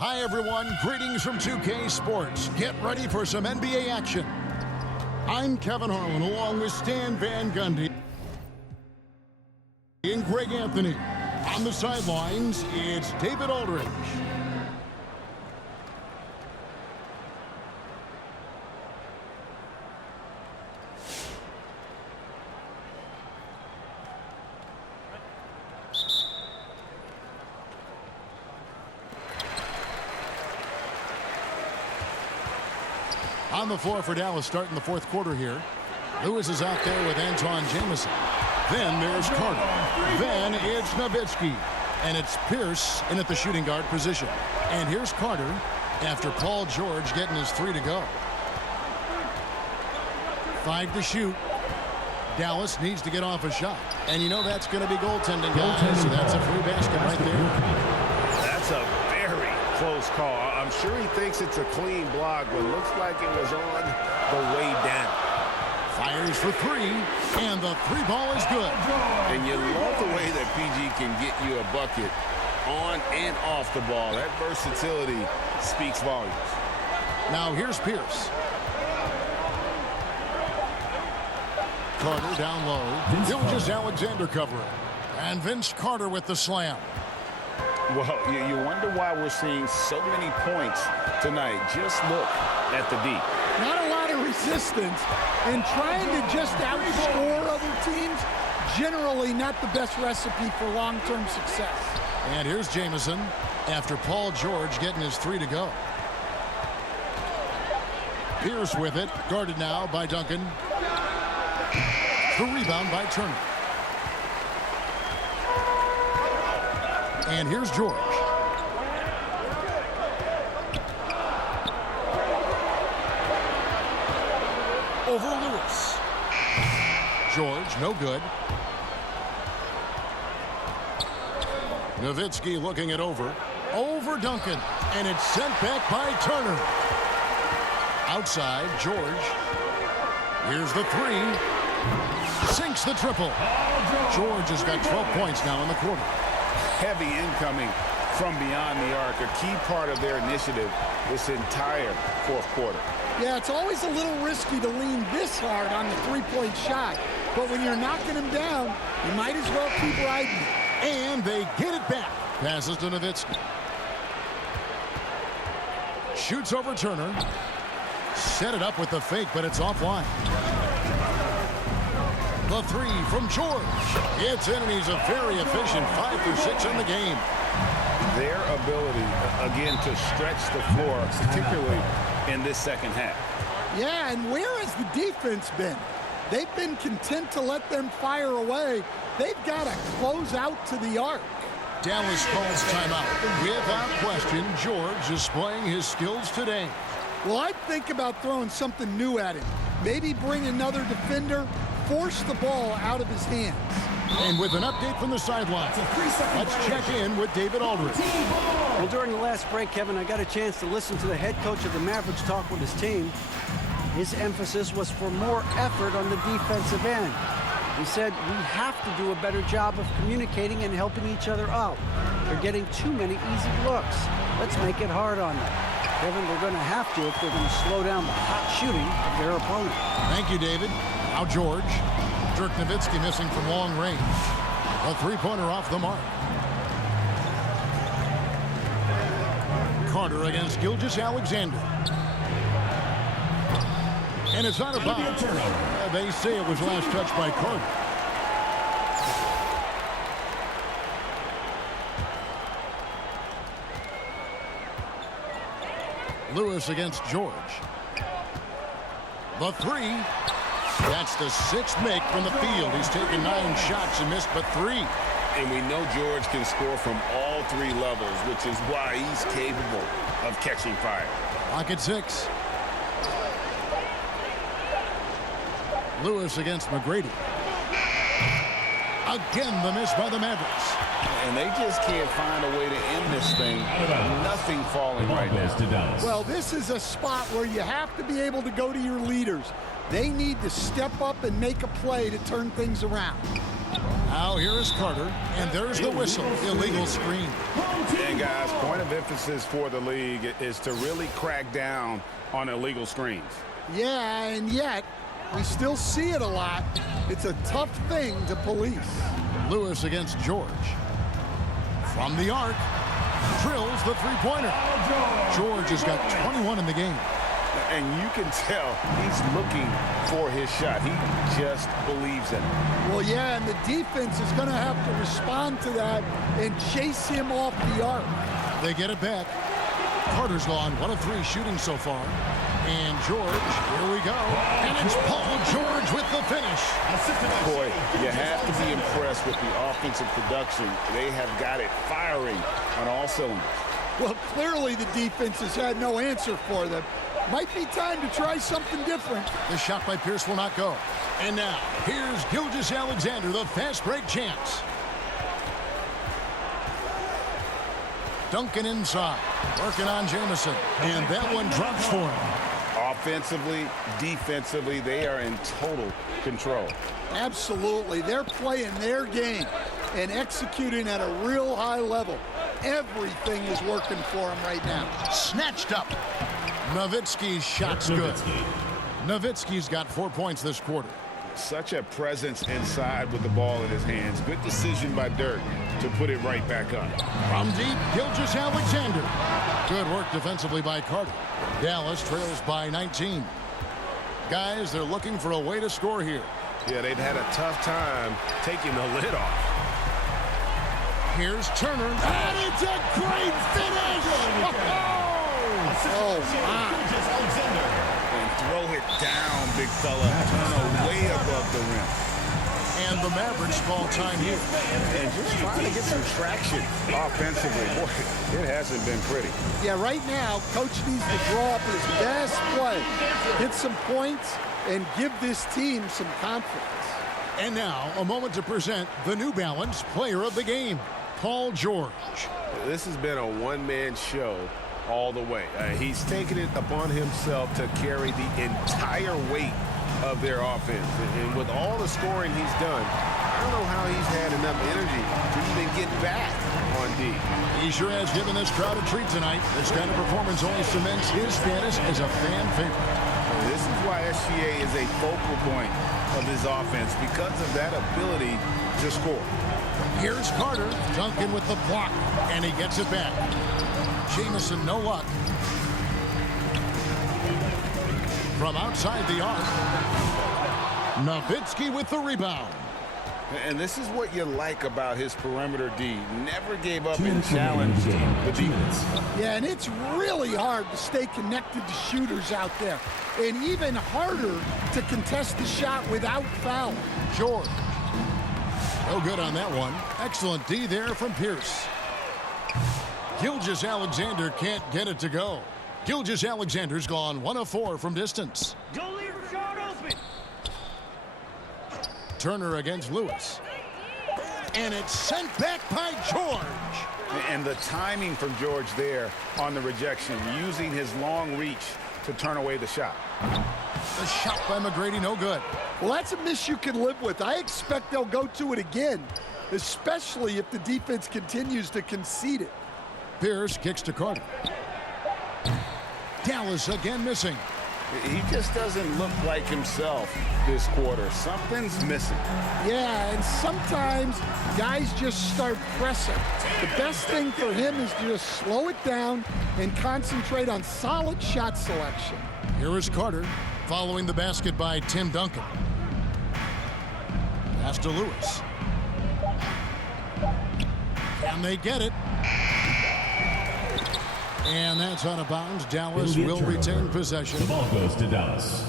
Hi, everyone. Greetings from 2K Sports. Get ready for some NBA action. I'm Kevin Harlan, along with Stan Van Gundy and Greg Anthony. On the sidelines, it's David Aldridge. On the floor for Dallas starting the fourth quarter here. Lewis is out there with Anton Jamison. Then there's Carter. Then it's Nowitzki. And it's Pierce in at the shooting guard position. And here's Carter after Paul George getting his 3 to go. 5 to shoot. Dallas needs to get off a shot. And you know that's going to be goaltending, guys. So that's a free basket right there. That's a very close call. I'm sure he thinks it's a clean block, but looks like it was on the way down. Fires for 3, and the 3 ball is good. And you love the way that PG can get you a bucket on and off the ball. That versatility speaks volumes. Now here's Pierce. Carter down low. Gilgeous Alexander covering. And Vince Carter with the slam. Well, you wonder why we're seeing so many points tonight. Just look at the D. Not a lot of resistance, and trying to just outscore other teams, generally not the best recipe for long-term success. And here's Jamison after Paul George getting his 3 to go. Pierce with it, guarded now by Duncan. The rebound by Turner. And here's George. Over Lewis. George, no good. Nowitzki looking it over. Over Duncan. And it's sent back by Turner. Outside, George. Here's the 3. Sinks the triple. George has got 12 points now in the quarter. Heavy incoming from beyond the arc, a key part of their initiative this entire fourth quarter. Yeah, it's always a little risky to lean this hard on the three-point shot, but when you're knocking them down, you might as well keep riding it. And they get it back. Passes to Nowitzki. Shoots over Turner. Set it up with the fake, but it's offline. The 3 from George. It's in, and he's a very efficient 5 for 6 in the game. Their ability, again, to stretch the floor, particularly in this second half. Yeah, and where has the defense been? They've been content to let them fire away. They've got to close out to the arc. Dallas calls timeout. Without question, George is displaying his skills today. Well, I'd think about throwing something new at him. Maybe bring another defender, force the ball out of his hands. And with an update from the sideline, let's check in with David Aldridge. Well, during the last break, Kevin, I got a chance to listen to the head coach of the Mavericks talk with his team. His emphasis was for more effort on the defensive end. He said, we have to do a better job of communicating and helping each other out. They're getting too many easy looks. Let's make it hard on them. Kevin, they're going to have to if they're going to slow down the hot shooting of their opponent. Thank you, David. Now George. Dirk Nowitzki missing from long range. A 3-pointer off the mark. Carter against Gilgeous Alexander. And it's out of bounds. They say it was last touched by Carter. Lewis against George. The 3. That's the 6th make from the field. He's taken 9 shots and missed but 3. And we know George can score from all 3 levels, which is why he's capable of catching fire. Lock at 6. Lewis against McGrady. Again, the miss by the Mavericks. And they just can't find a way to end this thing. Nothing falling right now. Well, this is a spot where you have to be able to go to your leaders. They need to step up and make a play to turn things around. Now here is Carter, and there's the whistle. Illegal screen. And guys, point of emphasis for the league is to really crack down on illegal screens. Yeah, and yet we still see it a lot. It's a tough thing to police. Lewis against George. From the arc, drills the three-pointer. George has got 21 in the game. And you can tell he's looking for his shot. He just believes in it. Well, yeah, and the defense is going to have to respond to that and chase him off the arc. They get it back. Carter's gone 1 of 3 shooting so far. And George, here we go. And it's Paul George with the finish. Boy, you have to be impressed with the offensive production. They have got it firing on all cylinders. Well, clearly the defense has had no answer for them. Might be time to try something different. The shot by Pierce will not go. And now, here's Gilgeous-Alexander, the fast break champs. Duncan inside, working on Jamison. And that one drops for him. Offensively, defensively, they are in total control. Absolutely. They're playing their game and executing at a real high level. Everything is working for them right now. Snatched up. Nowitzki's shot's good. Nowitzki's got 4 points this quarter. Such a presence inside with the ball in his hands. Good decision by Dirk to put it right back up. From deep, Gilgeous-Alexander. Good work defensively by Carter. Dallas trails by 19. Guys, they're looking for a way to score here. Yeah, they've had a tough time taking the lid off. Here's Turner. And it's a great finish! Oh, my. And throw it down, big fella. Turner way above the rim. And the Mavericks call time here. And just trying to get some traction offensively. Boy, it hasn't been pretty. Yeah, right now, Coach needs to draw up his best play, get some points, and give this team some confidence. And now, a moment to present the New Balance Player of the Game, Paul George. This has been a one-man show all the way. He's taken it upon himself to carry the entire weight of their offense. And with all the scoring he's done, I don't know how he's had enough energy to even get back on D. He sure has given this crowd a treat tonight. This kind of performance only cements his status as a fan favorite. This is why SGA is a focal point of his offense, because of that ability to score. Here's Carter. Duncan with the block, and he gets it back. Jamison, no luck. From outside the arc, Nowitzki with the rebound. And this is what you like about his perimeter D. Never gave up and challenged the defense. Yeah, and it's really hard to stay connected to shooters out there. And even harder to contest the shot without fouling. George. No good on that one. Excellent D there from Pierce. Gilgeous-Alexander can't get it to go. Gilgeous-Alexander's gone 1 of 4 from distance. Don't leave a shot open. Turner against Lewis. And it's sent back by George. And the timing from George there on the rejection, using his long reach to turn away the shot. The shot by McGrady, no good. Well, that's a miss you can live with. I expect they'll go to it again, especially if the defense continues to concede it. Pierce kicks to Carter. Dallas again missing. He just doesn't look like himself this quarter. Something's missing. Yeah, and sometimes guys just start pressing. The best thing for him is to just slow it down and concentrate on solid shot selection. Here is Carter, following the basket by Tim Duncan. Pass to Lewis. Can they get it? And that's out of bounds. Dallas will retain possession. The ball goes to Dallas.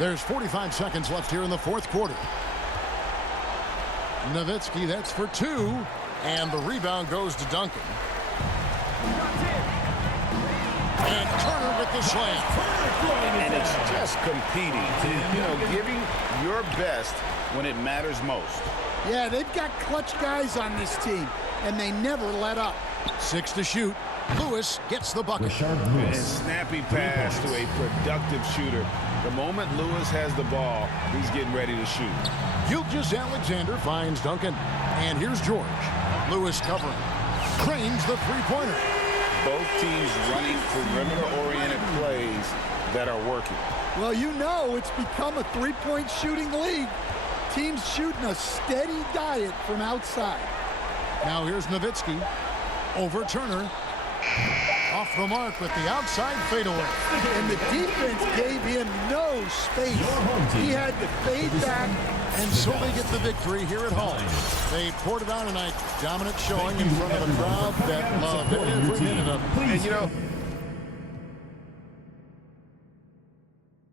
There's 45 seconds left here in the fourth quarter. Nowitzki, that's for 2. And the rebound goes to Duncan. And Turner with the slam. And it's just competing, giving your best when it matters most. Yeah, they've got clutch guys on this team, and they never let up. 6 to shoot. Lewis gets the bucket. And snappy pass to a productive shooter. The moment Lewis has the ball, he's getting ready to shoot. Gilgeous-Alexander finds Duncan. And here's George. Lewis covering. Cranes the three-pointer. Both teams running perimeter-oriented plays that are working. Well, you know it's become a three-point shooting league. Teams shooting a steady diet from outside. Now here's Nowitzki. Over Turner. Off the mark with the outside fadeaway. And the defense gave him no space. He had to fade back. And so they get the victory here at home. They poured it on tonight. Dominant showing in front of a crowd that loved every minute of it. And, you know,